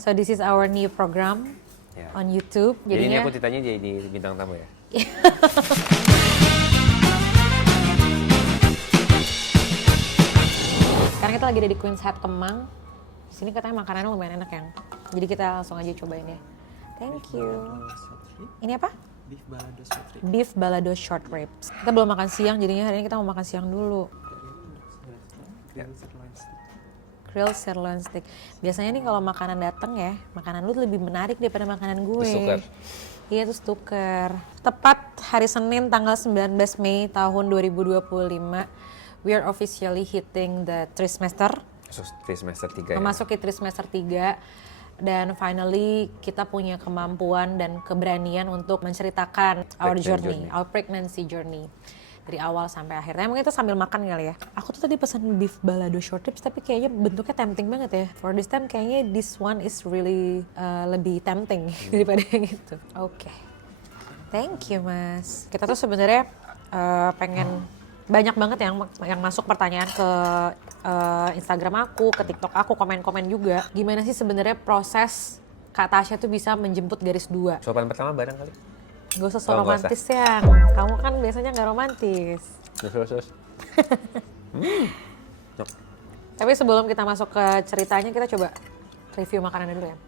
So this is our new program on YouTube. Jadi ini aku ditanya jadi bintang tamu ya? Sekarang kita lagi ada di Queen's Head Kemang. Di sini katanya makanannya lumayan enak yang. Jadi kita langsung aja cobain ya. Thank you. Ini apa? Beef balado short ribs. Kita belum makan siang, jadinya hari ini kita mau makan siang dulu. Grilled sirloin steak. Biasanya nih kalau makanan datang ya, makanan lu lebih menarik daripada makanan gue. Terus tuker. Iya, terus tuker. Tepat hari Senin tanggal 19 Mei tahun 2025, we are officially hitting the trimester. Trimester 3 ya? Memasuki trimester 3. Dan finally kita punya kemampuan dan keberanian untuk menceritakan our journey, our pregnancy journey. Dari awal sampai akhir. Nah, mungkin itu sambil makan kali ya. Aku tuh tadi pesan beef balado short ribs, tapi kayaknya bentuknya tempting banget ya. For this time kayaknya this one is really lebih tempting daripada yang itu. Oke. Thank you, Mas. Kita tuh sebenarnya pengen banyak banget yang masuk pertanyaan ke Instagram aku, ke TikTok aku, komen-komen juga. Gimana sih sebenarnya proses Kak Tasya tuh bisa menjemput garis 2? Sopan pertama bareng kali? Gak usah so romantis ya. Kamu kan biasanya gak romantis. Terus. Tapi sebelum kita masuk ke ceritanya, kita coba review makanannya dulu ya.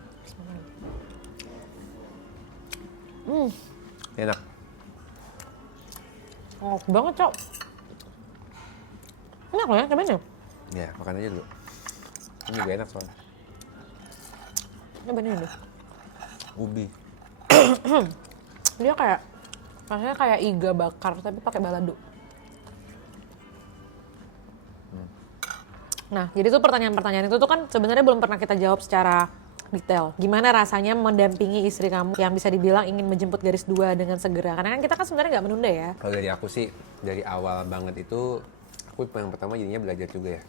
Enak. Enak banget, Cok. Enak loh ya, cobain ya. Ya, makan aja dulu. Ini juga enak soalnya. Cobain dulu. Ubi. Dia kayak, rasanya kayak iga bakar tapi pakai balado. Nah, jadi tuh pertanyaan-pertanyaan itu tuh kan sebenarnya belum pernah kita jawab secara detail. Gimana rasanya mendampingi istri kamu yang bisa dibilang ingin menjemput garis 2 dengan segera? Karena kan kita kan sebenarnya nggak menunda ya. Kalau dari aku sih, dari awal banget itu, aku yang pertama jadinya belajar juga ya.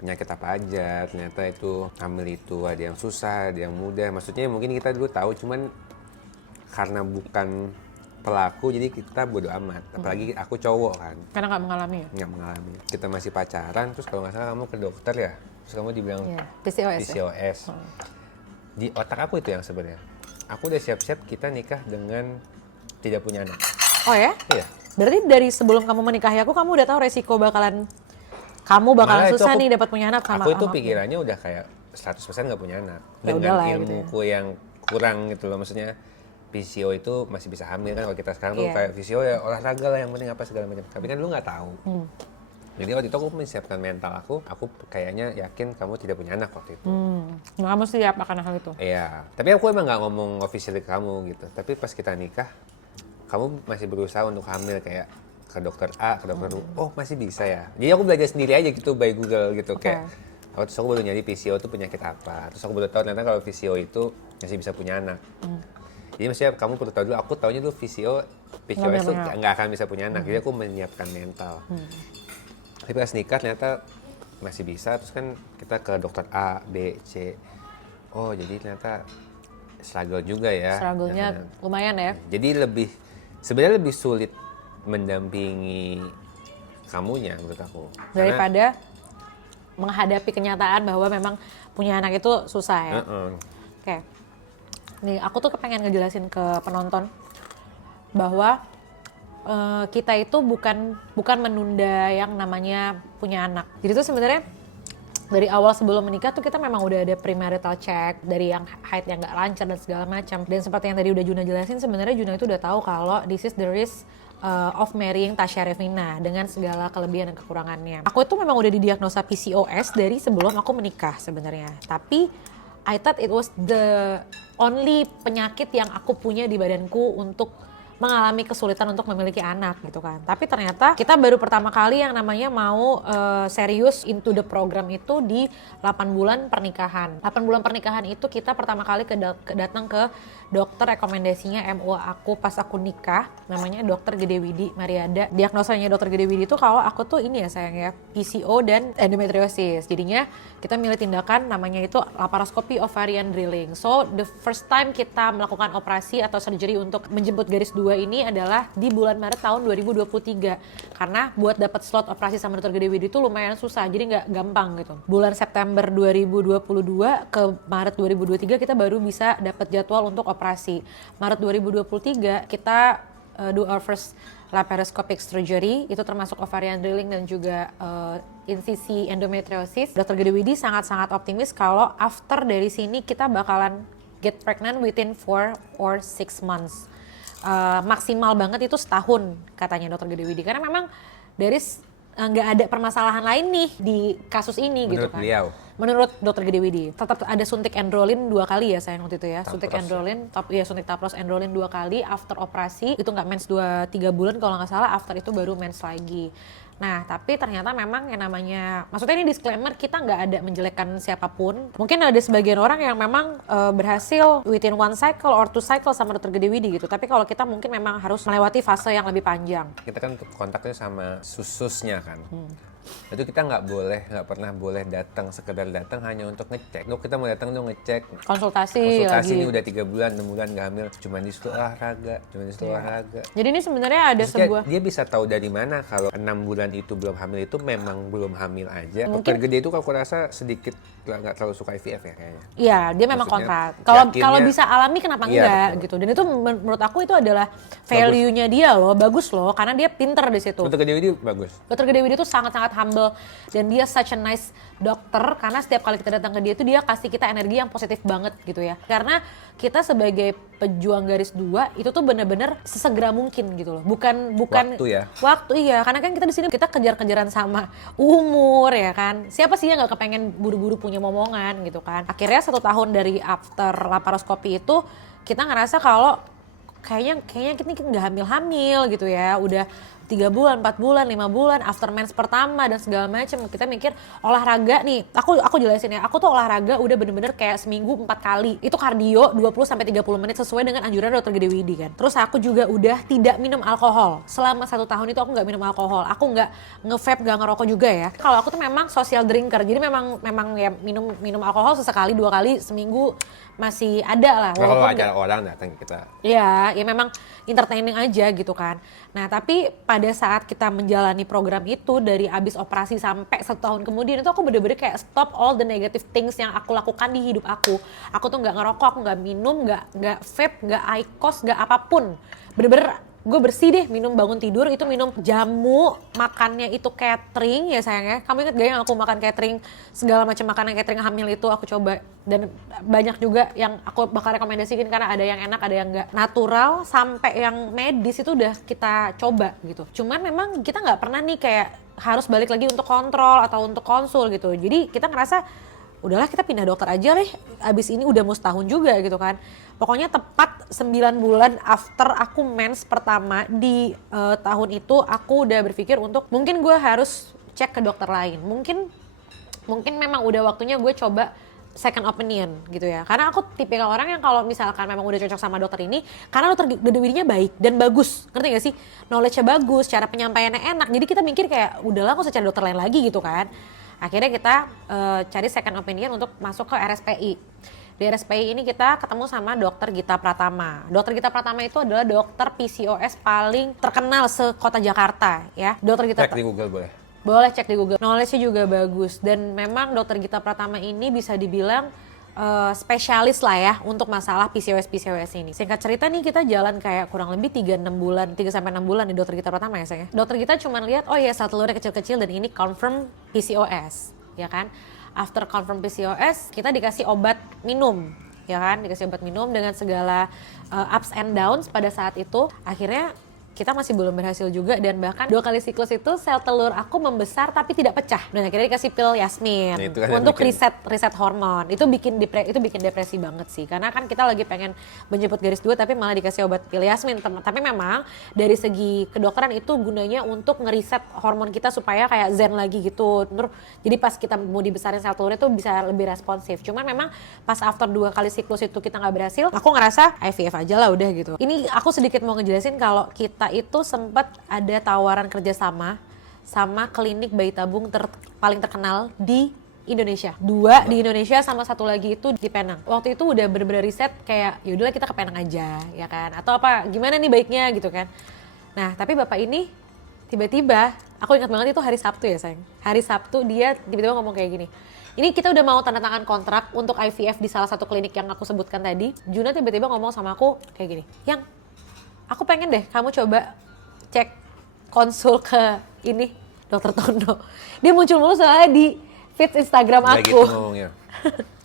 Penyakit apa aja, ternyata itu hamil itu ada yang susah, ada yang mudah. Maksudnya mungkin kita dulu tahu, cuman karena bukan pelaku jadi kita bodo amat. Apalagi aku cowok kan. Karena nggak mengalami ya? Nggak mengalami. Kita masih pacaran, terus kalau nggak salah kamu ke dokter ya. Terus kamu dibilang PCOS. Ya? Di otak aku itu yang sebenarnya. Aku udah siap-siap kita nikah dengan tidak punya anak. Oh ya? Iya. Berarti dari sebelum kamu menikahi aku, kamu udah tahu resiko bakalan Malah susah nih dapat punya anak sama aku itu pikirannya udah kayak 100% nggak punya anak. Ya Dengan udahlah, ilmuku yang kurang gitu loh, maksudnya PCO itu masih bisa hamil kan. Kalau kita sekarang tuh kayak PCO ya olahraga lah yang penting apa segala macam. Tapi kan lu nggak tahu. Jadi waktu itu aku menyiapkan mental aku kayaknya yakin kamu tidak punya anak waktu itu. Kamu siap akan hal itu? Iya, tapi aku emang nggak ngomong officially ke kamu gitu. Tapi pas kita nikah, kamu masih berusaha untuk hamil kayak ke dokter A, ke dokter U. Oh masih bisa ya. Jadi aku belajar sendiri aja gitu by Google gitu. Kayak, terus aku baru nyari PCO itu penyakit apa. Terus aku baru tahu ternyata kalau PCO itu masih bisa punya anak. Jadi maksudnya kamu perlu tahu dulu, aku taunya dulu PCOS itu nggak akan bisa punya anak. Jadi aku menyiapkan mental. Tapi pas nikah ternyata masih bisa. Terus kan kita ke dokter A, B, C. Oh jadi ternyata struggle juga ya. Struggle-nya lumayan ya. Jadi sebenarnya lebih sulit mendampingi kamunya menurut aku. Daripada menghadapi kenyataan bahwa memang punya anak itu susah ya. Oke. Nih, aku tuh pengen ngejelasin ke penonton bahwa kita itu bukan menunda yang namanya punya anak. Jadi tuh sebenarnya dari awal sebelum menikah tuh kita memang udah ada premarital check dari yang haid yang nggak lancar dan segala macam. Dan seperti yang tadi udah Juna jelasin, sebenarnya Juna itu udah tahu kalau this is the risk of marrying Tasya Revina dengan segala kelebihan dan kekurangannya. Aku itu memang udah didiagnosa PCOS dari sebelum aku menikah sebenarnya. Tapi I thought it was the only penyakit yang aku punya di badanku untuk mengalami kesulitan untuk memiliki anak gitu kan. Tapi ternyata kita baru pertama kali yang namanya mau serius into the program itu di 8 bulan pernikahan. 8 bulan pernikahan itu kita pertama kali datang ke dokter rekomendasinya MO aku pas aku nikah, namanya Dokter Gede Widi Mariada. Diagnosanya Dokter Gede Widi itu kalau aku tuh ini ya sayang ya, PCO dan endometriosis. Jadinya kita milih tindakan namanya itu laparoskopi ovarian drilling. So the first time kita melakukan operasi atau surgery untuk menjemput garis 2 ini adalah di bulan Maret tahun 2023. Karena buat dapat slot operasi sama Dr. Gede Widi itu lumayan susah, jadi nggak gampang gitu. Bulan September 2022 ke Maret 2023 kita baru bisa dapat jadwal untuk operasi. Maret 2023 kita do our first laparoscopic surgery, itu termasuk ovarian drilling dan juga insisi endometriosis. Dr. Gede Widi sangat-sangat optimis kalau after dari sini kita bakalan get pregnant within 4 or 6 months. Maksimal banget itu setahun katanya Dr. Gede Widi, karena memang dari nggak ada permasalahan lain nih di kasus ini gitu kan. Beliau. Menurut Dr. Gede Widi, tetap ada suntik Androlin 2 kali ya sayang waktu itu ya. Suntik Androlin, suntik Tapros Androlin 2 kali after operasi. Itu nggak mens 2-3 bulan kalau nggak salah, after itu baru mens lagi. Nah, tapi ternyata memang yang namanya, maksudnya ini disclaimer, kita nggak ada menjelekkan siapapun. Mungkin ada sebagian orang yang memang berhasil within 1 cycle or 2 cycle sama Dr. Gede Widi gitu. Tapi kalau kita mungkin memang harus melewati fase yang lebih panjang. Kita kan kontaknya sama sususnya kan. Itu kita nggak pernah boleh datang, sekedar datang hanya untuk ngecek. Loh, kita mau datang tuh ngecek. Konsultasi lagi. Ini udah 3 bulan, 6 bulan nggak hamil. Cuma di situ olahraga, olahraga. Jadi ini sebenarnya ada Maksudnya, dia bisa tahu dari mana kalau 6 bulan itu belum hamil, itu memang belum hamil aja. Dokter Gede itu kalau aku rasa sedikit nggak terlalu suka IVF ya kayaknya. Iya, dia memang Maksudnya, kontra. Kalau bisa alami kenapa iya, enggak betul. gitu. Dan itu menurut aku itu adalah value-nya dia loh, bagus loh, karena dia pinter di situ. Dokter Gede Widi bagus. Dokter Gede Widi itu sangat-sangat humble dan dia such a nice dokter, karena setiap kali kita datang ke dia itu dia kasih kita energi yang positif banget gitu ya. Karena kita sebagai pejuang garis 2 itu tuh bener-bener sesegera mungkin gitu loh. Bukan Waktu ya. Waktu iya, karena kan kita di sini kita kejar-kejaran sama umur ya kan. Siapa sih yang nggak kepengen buru-buru punya momongan gitu kan. Akhirnya 1 tahun dari after laparoskopi itu kita ngerasa kalau kayaknya kita nggak hamil-hamil gitu ya. Udah 3 bulan, 4 bulan, 5 bulan, after mens pertama dan segala macam. Kita mikir olahraga nih, aku jelasin ya, aku tuh olahraga udah bener-bener kayak seminggu 4 kali. Itu kardio 20-30 menit sesuai dengan anjuran Dr. Gede Widi kan. Terus aku juga udah tidak minum alkohol. Selama 1 tahun itu aku nggak minum alkohol. Aku nggak nge-vape, nggak ngerokok juga ya. Kalau aku tuh memang social drinker, jadi memang ya minum alkohol sesekali 2 kali seminggu masih ada lah. Kalau acara orang datang kita. Ya memang entertaining aja gitu kan. Nah tapi pada saat kita menjalani program itu dari abis operasi sampai 1 tahun kemudian itu aku bener-bener kayak stop all the negative things yang aku lakukan di hidup aku. Aku tuh nggak ngerokok, aku nggak minum, nggak vape, nggak IQOS, nggak apapun. Bener-bener gue bersih deh, minum bangun tidur itu minum jamu, makannya itu catering ya sayangnya. Kamu inget gak yang aku makan catering, segala macam makanan catering hamil itu aku coba. Dan banyak juga yang aku bakal rekomendasiin karena ada yang enak, ada yang enggak. Natural sampai yang medis itu udah kita coba gitu. Cuman memang kita nggak pernah nih kayak harus balik lagi untuk kontrol atau untuk konsul gitu. Jadi kita ngerasa udahlah kita pindah dokter aja deh, abis ini udah mau setahun juga gitu kan. Pokoknya tepat 9 bulan after aku mens pertama di tahun itu aku udah berpikir untuk mungkin gue harus cek ke dokter lain. Mungkin memang udah waktunya gue coba second opinion gitu ya. Karena aku tipikal orang yang kalau misalkan memang udah cocok sama dokter ini, karena dokter Gede Widinya baik dan bagus. Ngerti gak sih? Knowledge-nya bagus, cara penyampaiannya enak. Jadi kita mikir kayak udahlah aku usah cari dokter lain lagi gitu kan. Akhirnya kita cari second opinion untuk masuk ke RSPI. Di RSPI ini kita ketemu sama Dr. Gita Pratama. Dr. Gita Pratama itu adalah dokter PCOS paling terkenal sekota Jakarta ya. Dr. Gita Cek di Google boleh. Boleh cek di Google. Knowledge-nya juga bagus dan memang Dr. Gita Pratama ini bisa dibilang spesialis lah ya untuk masalah PCOS ini. Singkat cerita nih kita jalan kayak kurang lebih 3-6 bulan di Dr. Gita Pratama ya sayang. Dr. Gita cuma lihat oh ya sel telurnya kecil-kecil dan ini confirm PCOS ya kan. After confirm PCOS kita dikasih obat minum ya kan, dikasih obat minum dengan segala ups and downs pada saat itu. Akhirnya kita masih belum berhasil juga dan bahkan 2 kali siklus itu sel telur aku membesar tapi tidak pecah. Dan akhirnya dikasih pil Yasmin kan untuk riset hormon. Itu bikin depresi banget sih. Karena kan kita lagi pengen menjemput garis 2 tapi malah dikasih obat pil Yasmin. Tapi memang dari segi kedokteran itu gunanya untuk ngeriset hormon kita supaya kayak zen lagi gitu. Jadi pas kita mau dibesarin sel telurnya itu bisa lebih responsif. Cuman memang pas after 2 kali siklus itu kita nggak berhasil, aku ngerasa IVF aja lah udah gitu. Ini aku sedikit mau ngejelasin kalau kita itu sempat ada tawaran kerjasama sama klinik bayi tabung paling terkenal di Indonesia. 2 di Indonesia sama 1 lagi itu di Penang. Waktu itu udah bener-bener riset kayak yaudahlah kita ke Penang aja ya kan. Atau apa gimana nih baiknya gitu kan. Nah tapi bapak ini tiba-tiba, aku ingat banget itu hari Sabtu ya sayang. Hari Sabtu dia tiba-tiba ngomong kayak gini. Ini kita udah mau tanda tangan kontrak untuk IVF di salah satu klinik yang aku sebutkan tadi. Juna tiba-tiba ngomong sama aku kayak gini. Yang aku pengen deh kamu coba cek konsul ke ini Dokter Tono. Dia muncul mulu soalnya di feed Instagram Kayak aku. gitu ngomongnya.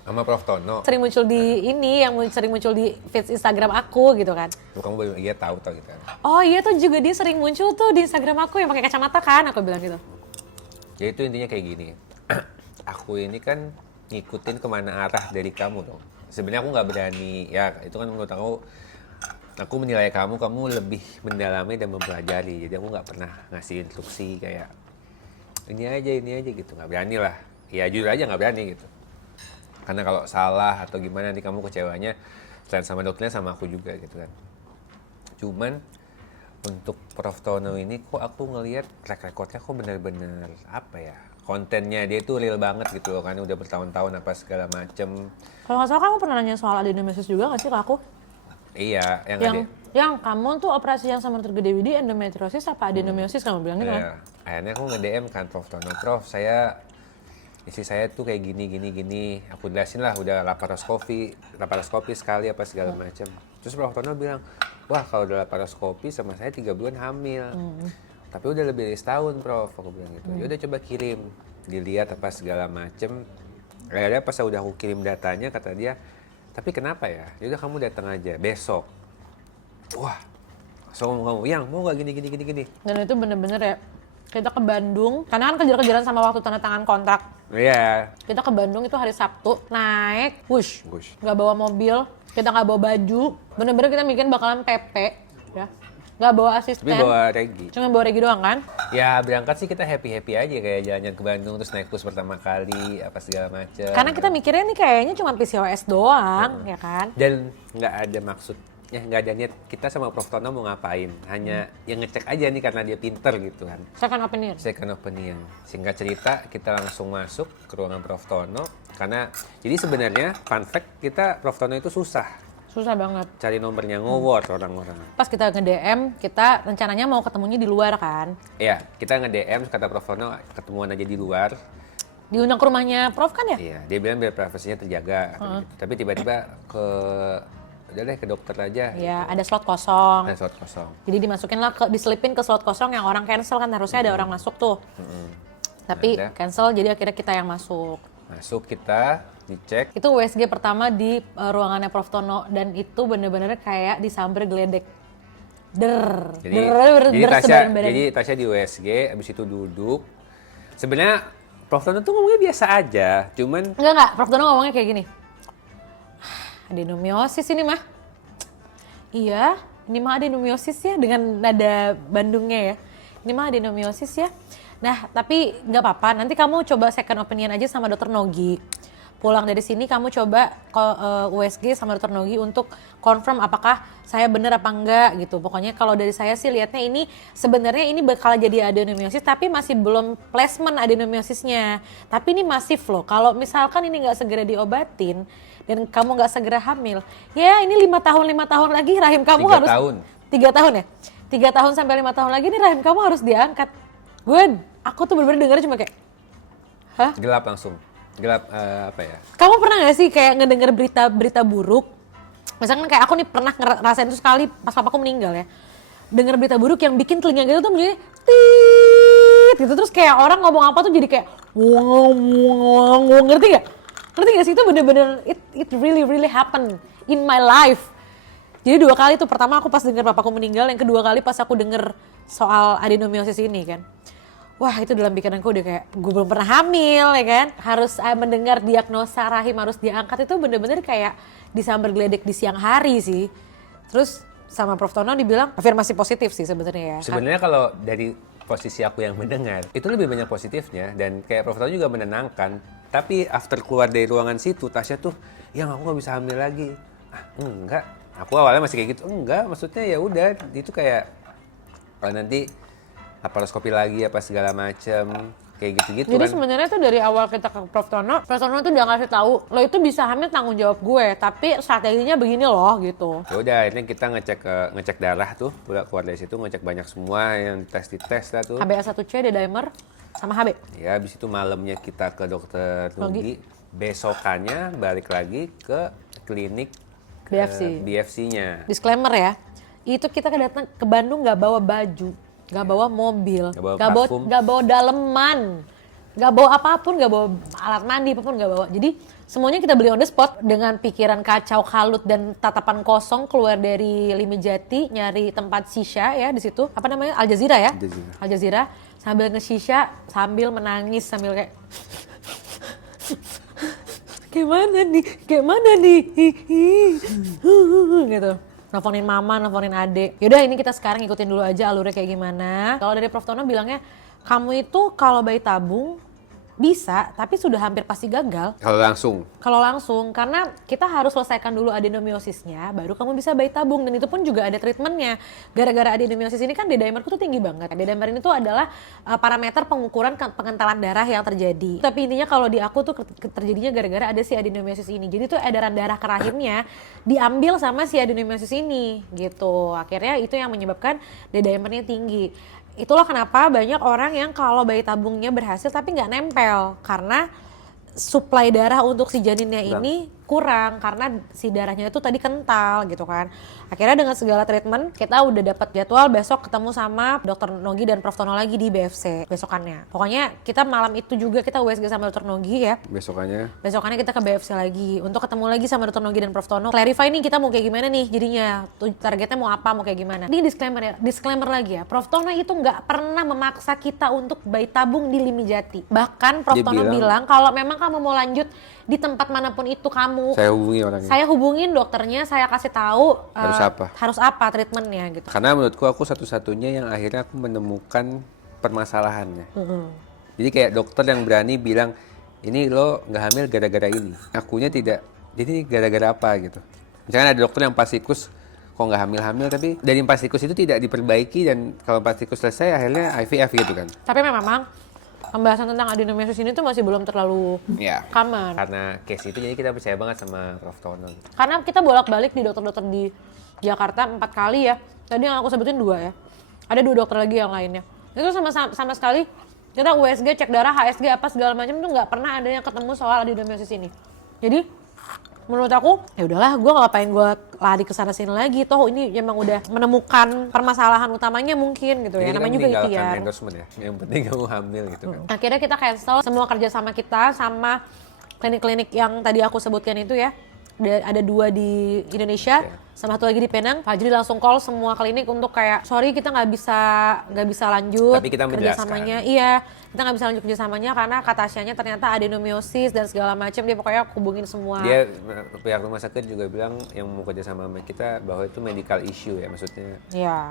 Sama Prof. Tono. Sering muncul di ini, yang sering muncul di feed Instagram aku gitu kan. Tuh, kamu baru iya tahu gitu kan. Oh iya tuh juga dia sering muncul tuh di Instagram aku yang pakai kacamata kan, aku bilang gitu. Jadi itu intinya kayak gini. Aku ini kan ngikutin kemana arah dari kamu dong. Sebenarnya aku nggak berani, ya itu kan menurut aku menilai kamu lebih mendalami dan mempelajari. Jadi aku nggak pernah ngasih instruksi kayak ini aja gitu, nggak berani lah. Ya jujur aja nggak berani gitu. Karena kalau salah atau gimana nanti kamu kecewanya selain sama dokternya sama aku juga gitu kan. Cuman untuk Prof. Tono ini kok aku ngelihat track recordnya kok bener-bener apa ya, kontennya dia tuh real banget gitu loh kan, udah bertahun-tahun apa segala macem. Kalau nggak salah kamu pernah nanya soal adenomyosis juga nggak sih ke aku? Iya, Yang kamu tuh operasi yang sama tergede di endometriosis apa adenomyosis kamu bilang gitu kan? Iya. Akhirnya aku nge-DM kan Prof. Tono, Prof, istri saya tuh kayak gini. Aku jelasin lah, udah laparoskopi sekali apa segala macam. Terus Prof. Tono bilang, wah kalau udah laparoskopi sama saya 3 bulan hamil. Tapi udah lebih dari setahun, Prof. Aku bilang gitu. Ya udah coba kirim, dilihat apa segala macam. Akhirnya pas udah aku kirim datanya, kata dia, tapi kenapa ya? Ya udah kamu datang aja besok. Wah, langsung ngomong kamu, yang mau nggak gini. Dan itu bener-bener ya, kita ke Bandung, karena kan kejar-kejaran sama waktu tanda tangan kontrak. Iya. Kita ke Bandung itu hari Sabtu, naik, wush, nggak bawa mobil, kita nggak bawa baju, bener-bener kita mikir bakalan PP, ya, nggak bawa asisten. Tapi bawa Regi. Cuma bawa Regi doang kan? Ya berangkat sih kita happy aja kayak jalan-jalan ke Bandung terus naik bus pertama kali apa segala macam. Karena kita mikirnya nih kayaknya cuma PCOS doang, ya kan? Dan nggak ada maksud, ya nggak ada niat kita sama Prof. Tono mau ngapain, hanya yang ngecek aja nih karena dia pinter gitu kan. Second opinion. Second opinion. Singkat cerita kita langsung masuk ke ruangan Prof. Tono karena jadi sebenarnya fun fact kita Prof. Tono itu susah banget. cari nomornya, ngowor orang-orang. Pas kita nge-DM, kita rencananya mau ketemunya di luar kan? Iya, kita nge-DM kata Prof. Tono ketemuan aja di luar. Diundang ke rumahnya Prof kan ya? Iya, dia bilang biar privasinya terjaga. Gitu. Tapi tiba-tiba udah deh ke dokter aja. Iya, ada slot kosong. Ada slot kosong. Jadi dimasukin lah, diselipin ke slot kosong yang orang cancel kan harusnya ada orang masuk tuh. Tapi cancel, jadi akhirnya kita yang masuk. Masuk kita, dicek. Itu USG pertama di ruangannya Prof. Tono dan itu bener-bener kayak disamber geledek. Jadi Tasya di USG, abis itu duduk. Sebenarnya Prof. Tono tuh ngomongnya biasa aja, cuman... Enggak, Prof. Tono ngomongnya kayak gini. Adenomiosis ini mah. Iya, ini mah adenomiosis ya, dengan nada Bandungnya ya. Ini mah adenomiosis ya. Nah, tapi nggak apa-apa, nanti kamu coba second opinion aja sama Dokter Nogi. Pulang dari sini kamu coba USG sama Dokter Nogi untuk confirm apakah saya bener apa enggak gitu. Pokoknya kalau dari saya sih lihatnya ini sebenarnya ini bakal jadi adenomiosis tapi masih belum placement adenomiosisnya. Tapi ini masif loh. Kalau misalkan ini nggak segera diobatin dan kamu nggak segera hamil, ya ini 5 tahun lagi rahim kamu 3 harus... tahun. 3 tahun ya? 3 tahun sampai 5 tahun lagi nih rahim kamu harus diangkat. Aku tuh bener-bener dengar cuma kayak, hah? Gelap langsung. Gelap apa ya? Kamu pernah gak sih kayak ngedenger berita buruk? Misalkan kayak aku nih pernah ngerasain itu sekali pas papaku meninggal ya. Denger berita buruk yang bikin telinga gitu tuh menjadi tit gitu. Terus kayak orang ngomong apa tuh jadi kayak wong, ngerti gak? Ngerti gak sih itu bener-bener it really happen in my life. Jadi 2 kali tuh, pertama aku pas denger papaku meninggal, yang kedua kali pas aku denger soal adenomiosis ini kan. Wah itu dalam pikiranku udah kayak, gue belum pernah hamil ya kan. Harus mendengar diagnosa rahim harus diangkat itu bener-bener kayak disamber geledek di siang hari sih. Terus sama Prof. Tono dibilang afirmasi positif sih sebenarnya ya. Sebenarnya kalau dari posisi aku yang mendengar, itu lebih banyak positifnya. Dan kayak Prof. Tono juga menenangkan. Tapi after keluar dari ruangan situ, Tasya tuh, yang aku gak bisa hamil lagi. Enggak. Aku awalnya masih kayak gitu, enggak. Maksudnya ya udah, itu kayak kalau nanti laparoskopi lagi apa segala macem. kayak gitu-gitu Jadi kan. sebenarnya tuh dari awal kita ke Prof Tono tuh udah ngasih tahu lo itu bisa hamil tanggung jawab gue, tapi strateginya begini loh gitu. Ya udah, akhirnya kita ngecek darah tuh, keluar dari situ ngecek banyak semua yang dites lah tuh. HbA1c, D-dimer, sama HB. Ya habis itu malamnya kita ke dokter Nugi, besokannya balik lagi ke klinik BFC. BFC-nya. Disclaimer ya, itu kita datang ke Bandung nggak bawa baju, nggak bawa mobil, Nggak bawa parfum. nggak bawa daleman, nggak bawa apapun, nggak bawa alat mandi apapun nggak bawa. Jadi semuanya kita beli on the spot dengan pikiran kacau kalut dan tatapan kosong keluar dari Limijati nyari tempat shisha ya di situ. Apa namanya? Al Jazeera ya? Al Jazeera. Sambil nge-shisha, sambil menangis, sambil kayak gimana nih gitu. Nelfonin mama, nelfonin adik. Yaudah ini kita sekarang ikutin dulu aja alurnya kayak gimana. Kalau dari Prof Tono bilangnya, kamu itu kalau bayi tabung bisa, tapi sudah hampir pasti gagal. Kalau langsung, karena kita harus selesaikan dulu adenomiosisnya, baru kamu bisa bayi tabung. Dan itu pun juga ada treatmentnya. Gara-gara adenomiosis ini kan D-dimerku tuh tinggi banget. D-dimer ini tuh adalah parameter pengukuran pengentalan darah yang terjadi. Tapi intinya kalau di aku tuh terjadinya gara-gara ada si adenomiosis ini. Jadi tuh edaran darah ke rahimnya diambil sama si adenomiosis ini gitu. Akhirnya itu yang menyebabkan D-dimernya tinggi. Itulah kenapa banyak orang yang kalau bayi tabungnya berhasil tapi nggak nempel, karena suplai darah untuk si janinnya ini kurang karena si darahnya itu tadi kental gitu kan. Akhirnya dengan segala treatment kita udah dapat jadwal besok ketemu sama Dr. Nogi dan Prof Tono lagi di BFC besokannya. Pokoknya kita malam itu juga kita USG sama Dr. Nogi ya. Besokannya kita ke BFC lagi untuk ketemu lagi sama Dr. Nogi dan Prof Tono. Clarify nih kita mau kayak gimana nih jadinya. Targetnya mau apa, mau kayak gimana. Ini disclaimer lagi ya. Prof Tono itu nggak pernah memaksa kita untuk bayi tabung di Limijati. Bahkan Prof Tono bilang kalau memang kamu mau lanjut di tempat manapun itu kamu, saya hubungin dokternya, saya kasih tahu harus apa treatmentnya gitu. Karena menurutku aku satu-satunya yang akhirnya aku menemukan permasalahannya. Jadi kayak dokter yang berani bilang ini lo nggak hamil gara-gara ini, akunya tidak. Jadi gara-gara apa gitu? Misalnya ada dokter yang pasikus kok nggak hamil-hamil, tapi dari pasikus itu tidak diperbaiki dan kalau pasikus selesai akhirnya IVF gitu kan. Tapi memang pembahasan tentang adenomiosis ini tuh masih belum terlalu common. Karena case itu jadi kita percaya banget sama Prof Tono. Karena kita bolak-balik di dokter-dokter di Jakarta 4 kali ya. Tadi yang aku sebutin 2 ya. Ada 2 dokter lagi yang lainnya. Itu sama sekali kita USG, cek darah, HSG apa segala macam tuh nggak pernah ada yang ketemu soal adenomiosis ini. Jadi menurut aku ya udahlah, gue ngapain gue lari ke sana sini lagi, toh ini emang udah menemukan permasalahan utamanya mungkin gitu ya. Namanya juga ikhtiar. Ya. Yang penting kamu hamil gitu kan. Akhirnya kita cancel semua kerjasama kita sama klinik-klinik yang tadi aku sebutkan itu ya. Ada 2 di Indonesia, sama 1 lagi di Penang. Fajri langsung call semua klinik untuk kayak sorry kita nggak bisa lanjut. Tapi kita kerjasamanya. Iya, kita nggak bisa lanjut kerjasamanya karena kata Asyanya ternyata adenomiosis dan segala macam. Dia pokoknya hubungin semua. Dia pihak rumah sakit juga bilang yang mau kerjasama sama kita bahwa itu medical issue ya, maksudnya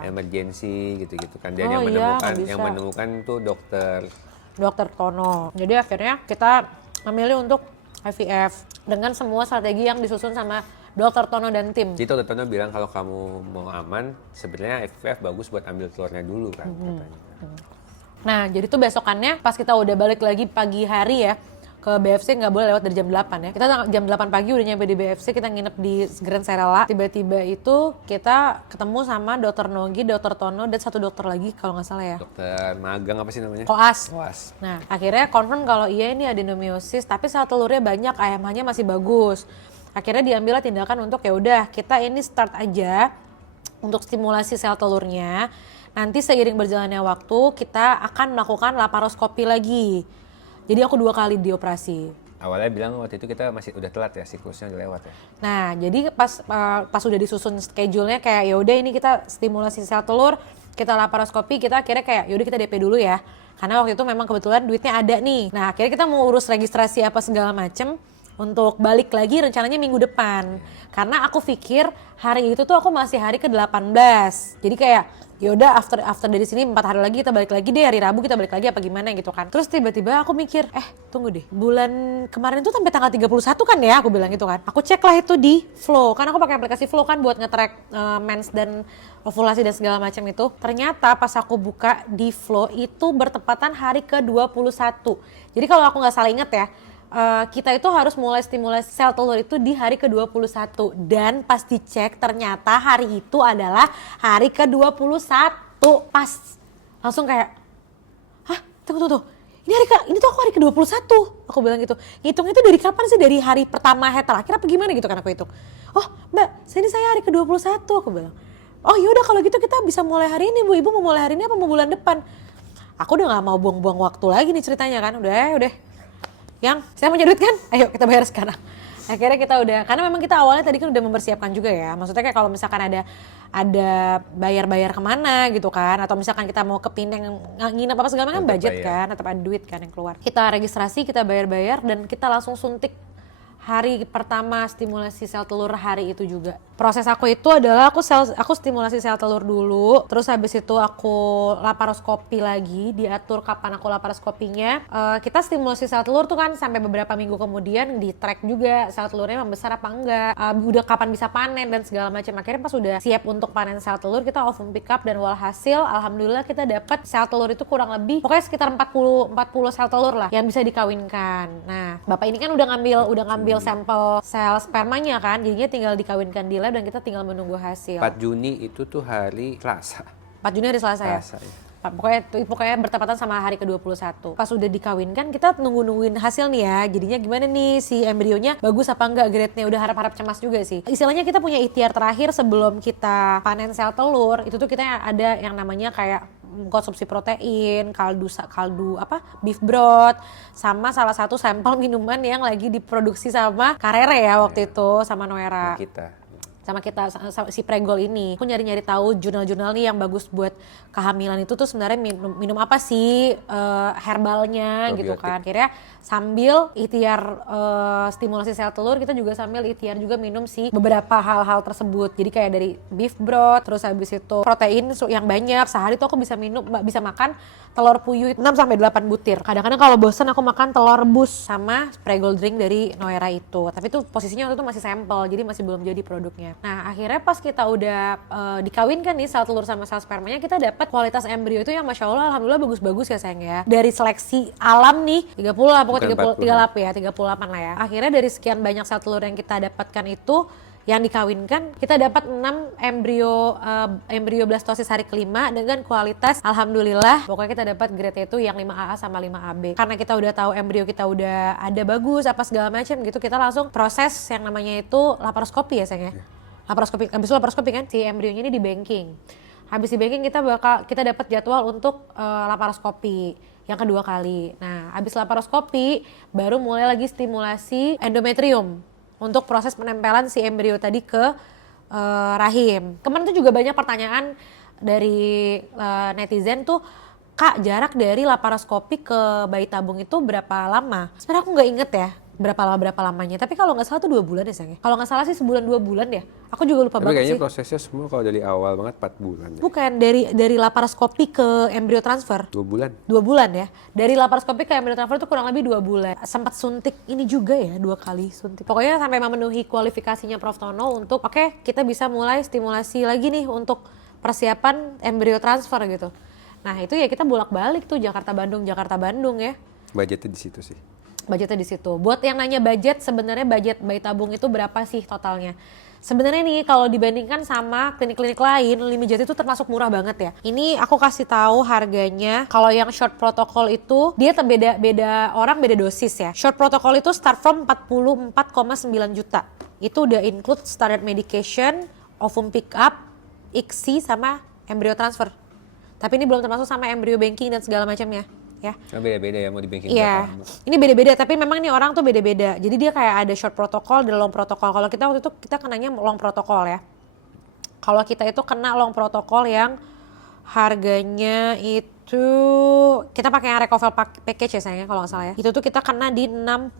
emergency gitu-gitu kan. Dan yang menemukan tuh dokter Tono. Jadi akhirnya kita memilih untuk IVF dengan semua strategi yang disusun sama Dr. Tono dan tim. Jadi Dr. Tono bilang kalau kamu mau aman, sebenarnya IVF bagus buat ambil telurnya dulu kan katanya. Nah, jadi tuh besokannya pas kita udah balik lagi pagi hari ya ke BFC, nggak boleh lewat dari jam 8 ya. Kita jam 8 pagi udah nyampe di BFC, kita nginep di Grand Serela. Tiba-tiba itu kita ketemu sama Dr. Nogi, Dr. Tono, dan 1 dokter lagi kalau nggak salah ya. Dokter magang apa sih namanya? Koas. Nah, akhirnya confirm kalau iya ini adenomiosis, tapi sel telurnya banyak, AMH-nya masih bagus. Akhirnya diambil tindakan untuk ya udah kita ini start aja untuk stimulasi sel telurnya. Nanti seiring berjalannya waktu kita akan melakukan laparoskopi lagi. Jadi aku 2 kali dioperasi. Awalnya bilang waktu itu kita masih udah telat ya, siklusnya udah lewat ya. Nah, jadi pas udah disusun schedule-nya kayak ya udah ini kita stimulasi sel telur, kita laparoskopi, kita akhirnya kayak yaudah kita DP dulu ya. Karena waktu itu memang kebetulan duitnya ada nih. Nah, akhirnya kita mau urus registrasi apa segala macem untuk balik lagi rencananya minggu depan. Karena aku pikir hari itu tuh aku masih hari ke-18. Jadi kayak ya udah after dari sini 4 hari lagi kita balik lagi deh, hari Rabu kita balik lagi apa gimana gitu kan. Terus tiba-tiba aku mikir, tunggu deh, bulan kemarin tuh sampai tanggal 31 kan ya, aku bilang gitu kan. Aku cek lah itu di Flow, karena aku pakai aplikasi Flow kan buat nge-track mens dan ovulasi dan segala macam itu. Ternyata pas aku buka di Flow itu bertepatan hari ke-21. Jadi kalau aku nggak salah inget ya, kita itu harus mulai stimulasi sel telur itu di hari ke-21, dan pas dicek ternyata hari itu adalah hari ke-21. Pas langsung kayak, hah, tunggu. Ini tuh aku hari ke-21. Aku bilang gitu. Ngitungnya itu dari kapan sih? Dari hari pertama terakhir apa gimana gitu kan aku hitung. Oh, Mbak, saya hari ke-21, aku bilang. Oh, yaudah kalau gitu kita bisa mulai hari ini, Bu. Ibu mau mulai hari ini apa mau bulan depan? Aku udah gak mau buang-buang waktu lagi nih ceritanya kan. Udah. Yang saya punya duit kan, ayo kita bayar sekarang. Akhirnya kita udah, karena memang kita awalnya tadi kan udah mempersiapkan juga ya. Maksudnya kayak kalau misalkan ada bayar kemana gitu kan, atau misalkan kita mau ke Pineng nginep apa segala macam, budget kan, tetap ada duit kan yang keluar. Kita registrasi, kita bayar dan kita langsung suntik hari pertama stimulasi sel telur hari itu juga. Proses aku itu adalah aku stimulasi sel telur dulu, terus habis itu aku laparoskopi lagi, diatur kapan aku laparoskopinya. Kita stimulasi sel telur tuh kan sampai beberapa minggu kemudian di track juga sel telurnya membesar apa enggak, udah kapan bisa panen dan segala macam. Akhirnya pas udah siap untuk panen sel telur, kita ovum pick up dan walhasil alhamdulillah kita dapat sel telur itu kurang lebih pokoknya sekitar 40 sel telur lah yang bisa dikawinkan. Nah, Bapak ini kan udah ngambil sampel sel spermanya kan, jadinya tinggal dikawinkan di lab dan kita tinggal menunggu hasil. 4 Juni itu tuh hari Selasa. 4 Juni hari Selasa ya? Ya. Pokoknya bertepatan sama hari ke-21. Pas udah dikawinkan, kita nungguin hasil nih ya. Jadinya gimana nih si embrionya, bagus apa enggak grade-nya, udah harap-harap cemas juga sih. Istilahnya kita punya ikhtiar terakhir sebelum kita panen sel telur, itu tuh kita ada yang namanya kayak konsumsi protein, kaldu beef broth, sama salah satu sampel minuman yang lagi diproduksi sama Karere ya waktu itu, sama Noera. Sama kita si Pregol ini. Aku nyari-nyari tahu jurnal-jurnal nih yang bagus buat kehamilan itu tuh sebenarnya minum apa sih herbalnya gitu kan. Akhirnya sambil ikhtiar stimulasi sel telur, kita juga sambil ikhtiar juga minum sih beberapa hal-hal tersebut. Jadi kayak dari beef broth, terus habis itu protein yang banyak. Sehari tuh aku bisa makan telur puyuh 6 sampai 8 butir. Kadang-kadang kalau bosan aku makan telur rebus sama Pregol drink dari Noera itu. Tapi itu posisinya waktu itu masih sampel, jadi masih belum jadi produknya. Nah, akhirnya pas kita udah dikawinkan nih sel telur sama sel spermanya, kita dapat kualitas embrio itu yang Masya Allah alhamdulillah bagus-bagus ya sayang ya. Dari seleksi alam nih 30 lah, pokoknya 38 lah ya. Akhirnya dari sekian banyak sel telur yang kita dapatkan itu, yang dikawinkan, kita dapat 6 embrio blastosis hari kelima dengan kualitas alhamdulillah pokoknya kita dapat grade itu yang 5AA sama 5AB. Karena kita udah tahu embrio kita udah ada bagus apa segala macam gitu, kita langsung proses yang namanya itu laparoskopi ya sayang ya. Laparoskopi, habis itu laparoskopi kan si embrionya ini di banking. Habis di banking kita dapat jadwal untuk laparoskopi yang kedua kali. Nah, habis laparoskopi baru mulai lagi stimulasi endometrium untuk proses penempelan si embrio tadi ke rahim. Kemarin tuh juga banyak pertanyaan dari netizen tuh, Kak, jarak dari laparoskopi ke bayi tabung itu berapa lama? Sebenarnya aku nggak inget ya berapa lamanya, tapi kalau nggak salah tuh 2 bulan ya sayang. Kalau nggak salah sih sebulan 2 bulan ya. Aku juga lupa banget sih. Tapi kayaknya prosesnya semua kalau dari awal banget 4 bulan. Ya? Bukan, dari laparoskopi ke embrio transfer. 2 bulan. 2 bulan ya. Dari laparoskopi ke embrio transfer itu kurang lebih 2 bulan. Sempat suntik ini juga ya, 2 kali suntik. Pokoknya sampai memenuhi kualifikasinya Prof Tono untuk oke, kita bisa mulai stimulasi lagi nih untuk persiapan embrio transfer gitu. Nah, itu ya kita bolak-balik tuh Jakarta Bandung ya. Budgetnya di situ sih. Budgetnya di situ. Buat yang nanya budget, sebenarnya budget bayi tabung itu berapa sih totalnya? Sebenarnya nih kalau dibandingkan sama klinik-klinik lain, Limijati itu termasuk murah banget ya. Ini aku kasih tahu harganya. Kalau yang short protocol itu dia beda orang beda dosis ya. Short protocol itu start from 44,9 juta. Itu udah include standard medication, ovum pick up, ICSI sama embryo transfer. Tapi ini belum termasuk sama embryo banking dan segala macamnya. Ya. Oh, beda-beda ya mau di banking. Iya, ini beda-beda tapi memang nih orang tuh beda-beda. Jadi dia kayak ada short protokol dan long protokol. Kalau kita waktu itu kita kenanya long protokol ya. Kalau kita itu kena long protokol yang harganya itu kita pakai yang Recovel package ya sayangnya kalau nggak salah ya. Itu tuh kita kena di 56,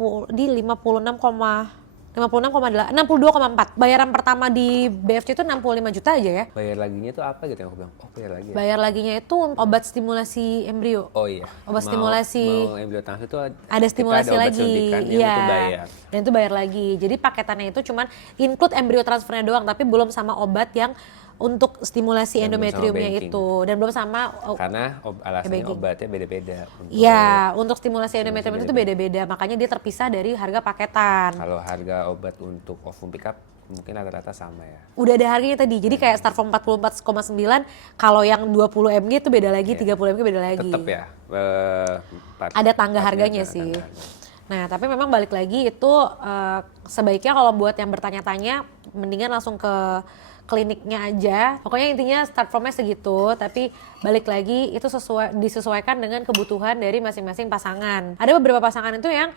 56,8, 62,4. Bayaran pertama di BFC itu 65 juta aja ya. Bayar laginya tuh apa gitu yang aku bilang? Oh, bayar lagi ya? Bayar laginya itu obat stimulasi embrio. Oh iya. Obat stimulasi. Mau embryo transfer itu Ada stimulasi obat lagi. suntikan yang itu bayar. Dan itu bayar lagi. Jadi paketannya itu cuman include embrio transfernya doang, tapi belum sama obat yang untuk stimulasi Dan belum sama endometriumnya banking. itu. Dan belum sama Karena alasannya banking. obatnya beda-beda. ya, untuk stimulasi endometrium itu beda-beda. Makanya dia terpisah dari harga paketan. Kalau harga obat untuk ovum pickup mungkin rata-rata sama ya. Udah ada harganya tadi. Jadi kayak start from 44,9, kalau yang 20 mg itu beda lagi, 30 mg beda lagi. Tetap ya. Ada tangga harganya sih. Nah, tapi memang balik lagi itu sebaiknya kalau buat yang bertanya-tanya mendingan langsung ke kliniknya aja. Pokoknya intinya start from-nya segitu, tapi balik lagi itu disesuaikan dengan kebutuhan dari masing-masing pasangan. Ada beberapa pasangan itu yang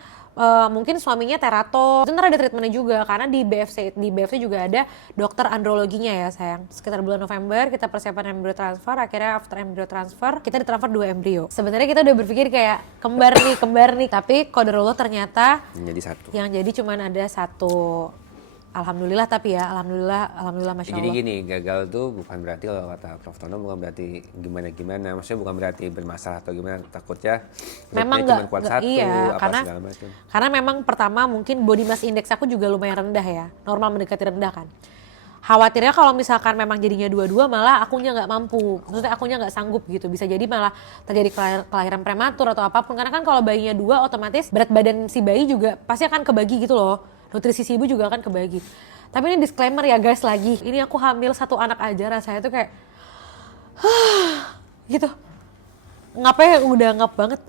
mungkin suaminya terato. Itu ntar ada treatmentnya juga, karena di BFC juga ada dokter androloginya ya sayang. Sekitar bulan November kita persiapan embryo transfer, akhirnya after embryo transfer kita ditransfer 2 embrio. Sebenarnya kita udah berpikir kayak kembar nih, tapi qadarullah ternyata yang jadi cuman ada satu. Alhamdulillah, tapi ya alhamdulillah masya Allah. Jadi gini, gagal tuh bukan berarti kalau kata Prof. Tono bukan berarti gimana, maksudnya bukan berarti bermasalah atau gimana, takutnya memang cuma kuat satu, iya, apa segala macam. Karena memang pertama mungkin body mass index aku juga lumayan rendah ya, normal mendekati rendah kan. Khawatirnya kalau misalkan memang jadinya dua-dua malah akunya nggak mampu, maksudnya akunya nggak sanggup gitu, bisa jadi malah terjadi kelahiran prematur atau apapun, karena kan kalau bayinya 2 otomatis berat badan si bayi juga pasti akan kebagi gitu loh. Nutrisi si ibu juga akan kebagi. Tapi ini disclaimer ya guys lagi. Ini aku hamil 1 anak aja, rasanya tuh kayak gitu. Ngapnya udah ngap banget.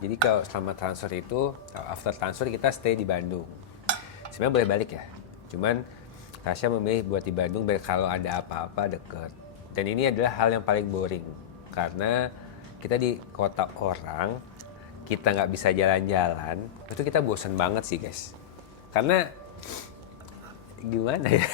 Jadi kalau selama transfer itu, after transfer kita stay di Bandung. Sebenarnya boleh balik ya. Cuman Tasya memilih buat di Bandung biar kalau ada apa-apa deket. Dan ini adalah hal yang paling boring. Karena kita di kota orang, kita nggak bisa jalan-jalan, itu kita bosan banget sih guys. Karena gimana ya,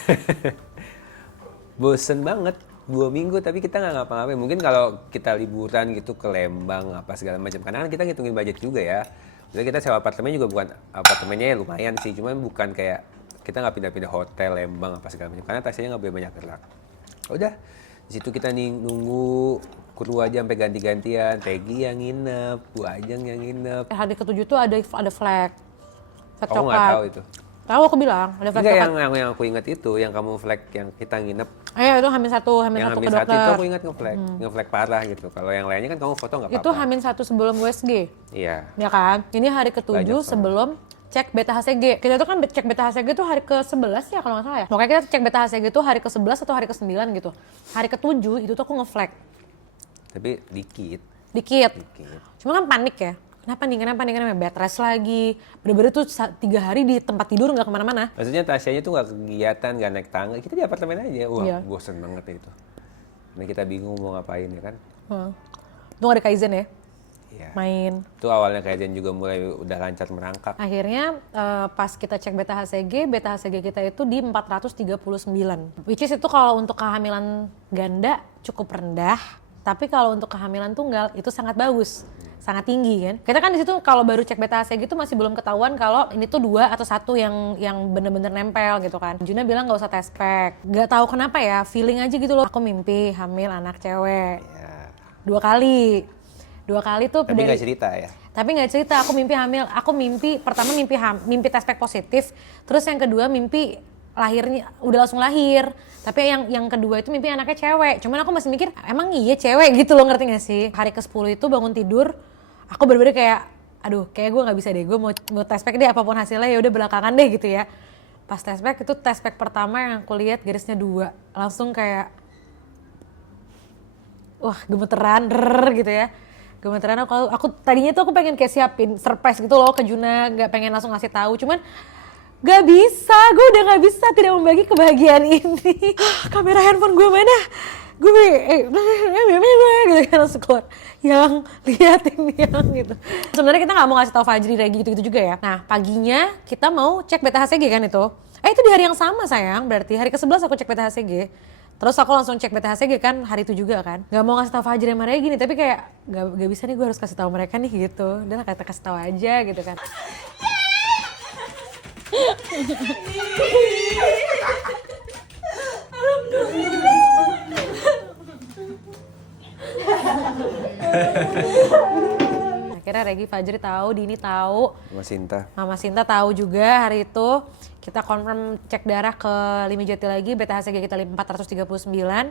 bosen banget 2 minggu tapi kita nggak ngapa-ngapain. Mungkin kalau kita liburan gitu ke Lembang apa segala macam, karena kan kita ngitungin budget juga ya. Jadi kita sewa apartemen juga bukan, apartemennya ya lumayan sih, cuman bukan kayak kita nggak pindah-pindah hotel Lembang apa segala macam, karena tasnya nggak boleh banyak gerak. Udah di situ kita nih nunggu kru aja sampai ganti-gantian, Peggy yang nginep, Bu Ajeng yang nginep. Hari ke-7 tuh ada flag. Flag Kamu coklat. nggak tahu itu? Tahu, aku bilang ada flag Enggak, coklat. yang aku ingat itu, yang kamu flag yang kita nginep. Itu Hamin satu Yang ke Hamin dokter. satu itu aku ingat nge-flag parah gitu. Kalau yang lainnya kan kamu foto nggak apa-apa. Itu Hamin 1 sebelum USG. Iya. Ya kan? Ini hari ke-7 Banyak sebelum cek beta HCG. Kita tuh kan cek beta HCG tuh hari ke-11 ya kalau nggak salah ya. Pokoknya kita cek beta HCG tuh hari ke-11 atau hari ke-9 gitu. Hari ke-7 itu tuh aku nge-flag. Tapi dikit. Cuma kan panik ya. Kenapa nih bed rest lagi. Bener-bener tuh 3 hari di tempat tidur nggak kemana-mana. Maksudnya Tasyanya tuh nggak kegiatan, nggak naik tangga. Kita di apartemen aja. Wah, Iya. bosen banget itu. Nah kita bingung mau ngapain ya kan. Itu ada Kaizen ya. Iya. Main. Itu awalnya kayaknya juga mulai udah lancar merangkak. Akhirnya pas kita cek beta HCG kita itu di 439. Which is itu kalau untuk kehamilan ganda cukup rendah, tapi kalau untuk kehamilan tunggal itu sangat bagus. Sangat tinggi kan. Kita kan di situ kalau baru cek beta HCG itu masih belum ketahuan kalau ini tuh 2 atau 1 yang bener-bener nempel gitu kan. Juna bilang nggak usah tes pack. Nggak tahu kenapa ya, feeling aja gitu loh. Aku mimpi hamil anak cewek. Ya. 2 kali tuh. Tapi nggak cerita ya. Tapi nggak cerita, aku mimpi hamil. Aku pertama mimpi tes pack positif. Terus yang kedua mimpi lahirnya udah langsung lahir. Tapi yang kedua itu mimpi anaknya cewek. Cuman aku masih mikir, emang iya cewek gitu loh, ngerti gak sih? Hari ke-10 itu bangun tidur, aku bener-bener kayak, aduh kayak gue nggak bisa deh, gue mau tes pack deh apapun hasilnya ya udah belakangan deh gitu ya. Pas tes pack itu tes pack pertama yang aku lihat garisnya 2, langsung kayak, wah gemeteran, gitu ya. Gemeteran aku tadinya tuh aku pengen kayak siapin surprise gitu loh ke Juna, nggak pengen langsung ngasih tahu, cuman gak bisa, gue udah gak bisa tidak membagi kebahagiaan ini. Kamera handphone gue mana? Gue gitu kan langsung keluar. Yang liatin yang gitu. Sebenarnya kita nggak mau ngasih tahu Fajri kayak gitu juga ya. Nah paginya kita mau cek beta HCG kan itu. Itu di hari yang sama sayang. Berarti hari ke-11 aku cek beta HCG. Terus aku langsung cek beta HCG kan hari itu juga kan. Gak mau ngasih tahu Fajri sama Raya gini, tapi kayak gak bisa nih, gue harus kasih tahu mereka nih gitu. Dan kata kasih tahu aja gitu kan. Akhirnya Regi Fajri tahu, Dini tahu, Mama Sinta tahu juga hari itu. Kita confirm cek darah ke Limi Jati lagi, BTHCG kita 439.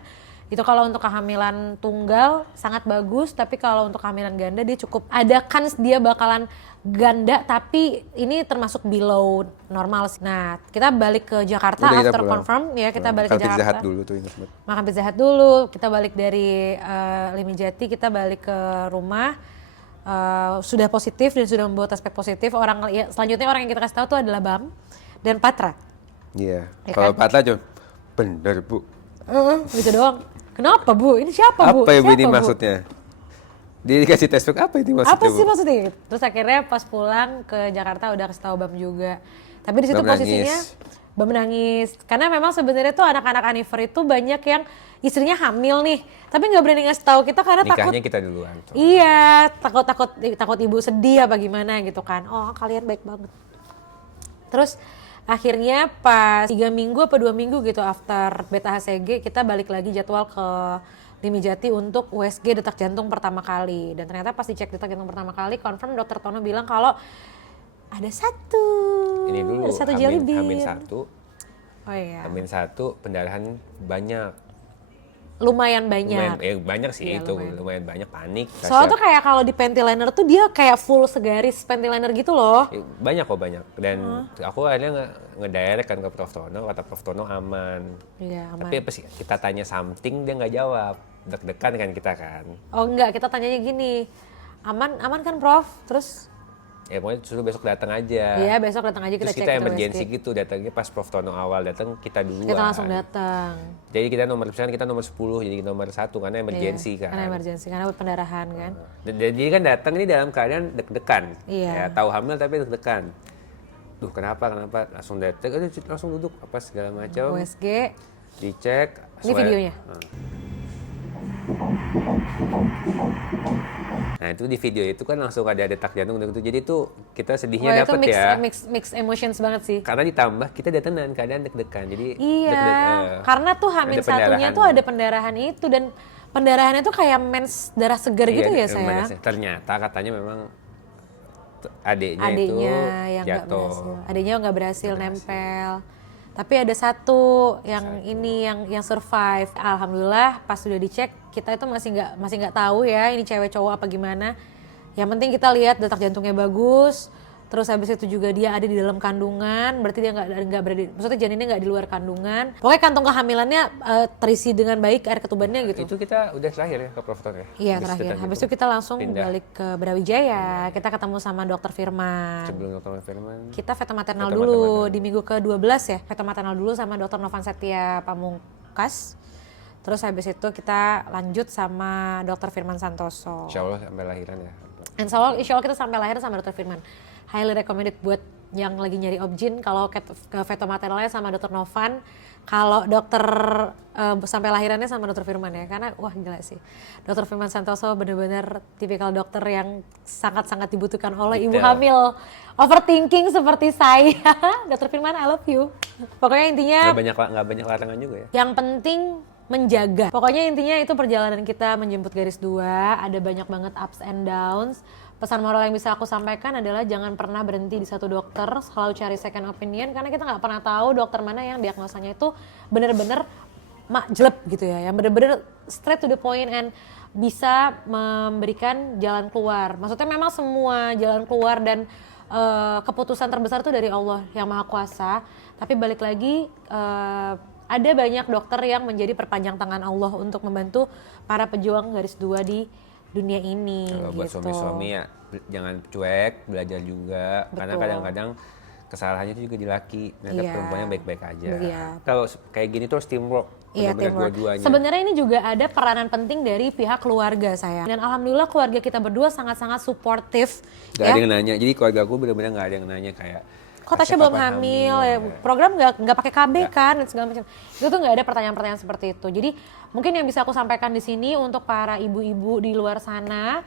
Itu kalau untuk kehamilan tunggal sangat bagus, tapi kalau untuk kehamilan ganda dia cukup ada kans dia bakalan ganda, tapi ini termasuk below normal. Nah, kita balik ke Jakarta after confirm ya, kita balik ke Jakarta. Pizza Hut dulu tuh ingat banget. Makan Pizza Hut dulu, kita balik dari Limi Jati, kita balik ke rumah. Sudah positif dan sudah membawa aspek positif. Selanjutnya orang yang kita kasih tahu tuh adalah Bam dan Patra. Iya. Ya Kalau kan? Patra cuma bener Bu. Gitu doang. Kenapa Bu? Ini siapa Bu? Apa Siapa, ini Bu? maksudnya? Dia dikasih textbook apa ini maksudnya? Apa sih Bu? maksudnya? Terus akhirnya pas pulang ke Jakarta udah kasih tahu Bam juga. Tapi di situ Bam posisinya nangis. Bam nangis. Karena memang sebenarnya tuh anak-anak Aniver itu banyak yang istrinya hamil nih, tapi nggak berani ngasih tahu kita karena Nikahnya takut. kita duluan. Iya, takut ibu sedih apa gimana gitu kan. Oh, kalian baik banget. Terus akhirnya pas 3 minggu apa 2 minggu gitu after beta HCG kita balik lagi jadwal ke Limi Jati untuk USG detak jantung pertama kali. Dan ternyata pas dicek detak jantung pertama kali confirm dokter Tono bilang kalau ada satu. Ini dulu ada satu jelly bean. Hamin 1. Oh iya. Hamin 1 pendarahan banyak. Lumayan banyak. Banyak sih Iya, itu, lumayan banyak panik. Soalnya tuh kayak kalau di pentiliner tuh dia kayak full segaris pentiliner gitu loh. Banyak kok banyak. Dan aku akhirnya ngedirect kan ke Prof Tono, kata Prof Tono aman. Iya aman. Tapi pas kita tanya something dia nggak jawab. Deg-degan kan kita kan. Oh enggak, kita tanyanya gini, aman kan Prof? Terus Ya pokoknya suruh besok datang aja. iya besok datang aja kita Terus cek kita ke emergency USG. gitu, datangnya pas Prof Tono awal datang kita duluan. Kita langsung datang. Jadi kita misalnya kita nomor 10 jadi nomor 1 karena emergency Iya, kan. karena emergency, karena pendarahan kan. Jadi kan datang ini dalam keadaan deg-degan. Iya. Ya, tahu hamil tapi deg-degan. Duh kenapa langsung datang, langsung duduk apa segala macam. USG, Dicek. ini videonya. Nah itu di video itu kan langsung ada detak jantung gitu. Jadi tuh kita sedihnya Wah itu dapet ya. mix emotions banget sih. Karena ditambah kita datang dengan keadaan deg-degan. Jadi Iya, karena tuh Hamin ada satunya pendarahan. tuh ada pendarahan itu dan pendarahannya tuh kayak mens darah segar gitu ya saya. Ternyata katanya memang adiknya itu Yang nggak jatuh. berhasil. Adiknya nggak berhasil nempel. Tapi ada satu yang ini yang survive. Alhamdulillah pas sudah dicek kita itu masih nggak tahu ya ini cewek cowok apa gimana. Yang penting kita lihat detak jantungnya bagus. Terus habis itu juga dia ada di dalam kandungan, berarti dia nggak berada, maksudnya janinnya nggak di luar kandungan. Pokoknya kantong kehamilannya terisi dengan baik air ketubannya gitu. Itu kita udah terakhir ya ke Prof Tono ya? Iya terakhir. Habis itu kita langsung pindah. balik ke Brawijaya. Kita ketemu sama Dokter Firman. Sebelum Dr. Firman. Kita veto maternal Veto dulu maternal. di minggu ke-12 ya. Veto maternal dulu sama Dr. Novan Setia Pamungkas. Terus habis itu kita lanjut sama Dr. Firman Santoso. Insya Allah sampai lahiran ya. Insya Allah kita sampai lahir sama Dr. Firman. Highly recommended buat yang lagi nyari objin. Kalau ke veto maternalnya sama Dr. Novan. Kalau dokter sampai lahirannya sama Dr. Firman ya. Karena wah gila sih. Dr. Firman Santoso benar-benar tipikal dokter yang sangat-sangat dibutuhkan oleh ibu Detail. hamil. Overthinking seperti saya. Dr. Firman I love you. Pokoknya intinya Nggak banyak larangan juga ya. yang penting menjaga. Pokoknya intinya itu perjalanan kita menjemput garis 2, ada banyak banget ups and downs. Pesan moral yang bisa aku sampaikan adalah jangan pernah berhenti di satu dokter, selalu cari second opinion karena kita nggak pernah tahu dokter mana yang diagnosanya itu benar-benar jelek gitu ya, yang benar-benar straight to the point and bisa memberikan jalan keluar. Maksudnya memang semua jalan keluar dan keputusan terbesar itu dari Allah yang Maha Kuasa. Tapi balik lagi ada banyak dokter yang menjadi perpanjang tangan Allah untuk membantu para pejuang garis 2 di dunia ini. Kalau buat gitu. suami-suami ya jangan cuek, belajar juga. Karena Betul. kadang-kadang kesalahannya itu juga di laki. Nanti Iya. perempuannya baik-baik aja. Iya. Kalau kayak gini tuh harus teamwork. Iya, Benar-benar teamwork. dua-duanya. Sebenarnya ini juga ada peranan penting dari pihak keluarga saya. Dan alhamdulillah keluarga kita berdua sangat-sangat suportif. Gak ada yang nanya. Jadi keluarga aku benar-benar gak ada yang nanya kayak Kok Tasya belum hamil, ya, program nggak pakai KB kan dan segala macam. Itu tuh nggak ada pertanyaan-pertanyaan seperti itu. Jadi mungkin yang bisa aku sampaikan di sini untuk para ibu-ibu di luar sana,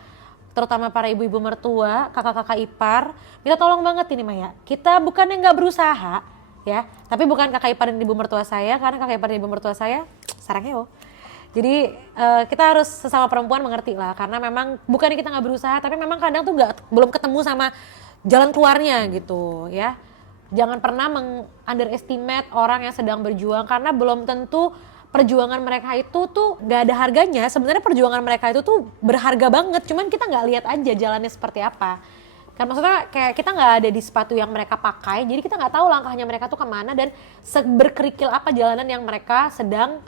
terutama para ibu-ibu mertua, kakak-kakak ipar, minta tolong banget ini Maya. Kita bukannya nggak berusaha, ya, tapi bukan kakak ipar dan ibu mertua saya, karena kakak ipar dan ibu mertua saya sarangnya. Jadi kita harus sesama perempuan mengerti lah, karena memang bukannya kita nggak berusaha, tapi memang kadang tuh belum ketemu sama jalan keluarnya gitu, ya. Jangan pernah underestimate orang yang sedang berjuang, karena belum tentu perjuangan mereka itu tuh gak ada harganya. Sebenarnya perjuangan mereka itu tuh berharga banget, cuman kita nggak lihat aja jalannya seperti apa. Kan maksudnya kayak kita nggak ada di sepatu yang mereka pakai, jadi kita nggak tahu langkahnya mereka tuh kemana dan berkerikil apa jalanan yang mereka sedang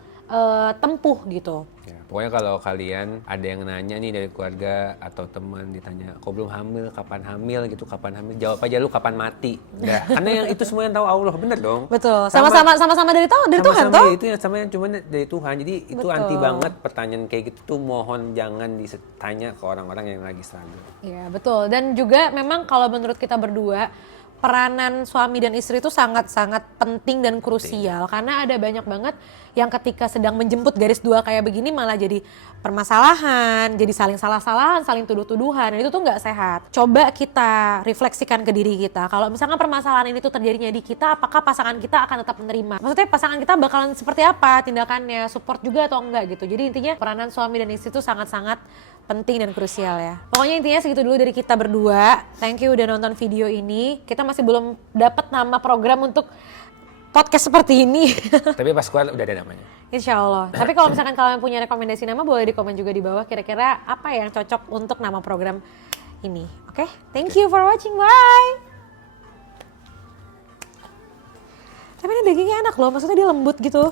tempuh gitu. Ya, pokoknya kalau kalian ada yang nanya nih dari keluarga atau teman ditanya, kok belum hamil, kapan hamil gitu, kapan hamil, jawab aja lu kapan mati. Nah, karena yang itu semua yang tahu Allah, bener dong. Betul. Sama-sama dari Tuhan toh? Itu yang sama yang cuma dari Tuhan. Jadi itu Betul. anti banget pertanyaan kayak gitu tuh, mohon jangan ditanya ke orang-orang yang lagi struggle. Iya, betul. Dan juga memang kalau menurut kita berdua, peranan suami dan istri itu sangat-sangat penting dan krusial. Karena ada banyak banget yang ketika sedang menjemput garis dua kayak begini malah jadi permasalahan, jadi saling salah-salahan, saling tuduh-tuduhan. Dan itu tuh nggak sehat. Coba kita refleksikan ke diri kita. Kalau misalnya permasalahan ini tuh terjadinya di kita, apakah pasangan kita akan tetap menerima? Maksudnya pasangan kita bakalan seperti apa tindakannya, support juga atau enggak gitu. Jadi intinya peranan suami dan istri itu sangat-sangat penting dan krusial ya. Pokoknya intinya segitu dulu dari kita berdua. Thank you udah nonton video ini. Kita masih belum dapat nama program untuk podcast seperti ini. Tapi pas keluar udah ada namanya. Insya Allah. Tapi kalau misalkan kalian punya rekomendasi nama, boleh di komen juga di bawah. Kira-kira apa yang cocok untuk nama program ini. Oke? Thank you for watching. Bye! Tapi ini dagingnya enak loh. Maksudnya dia lembut gitu.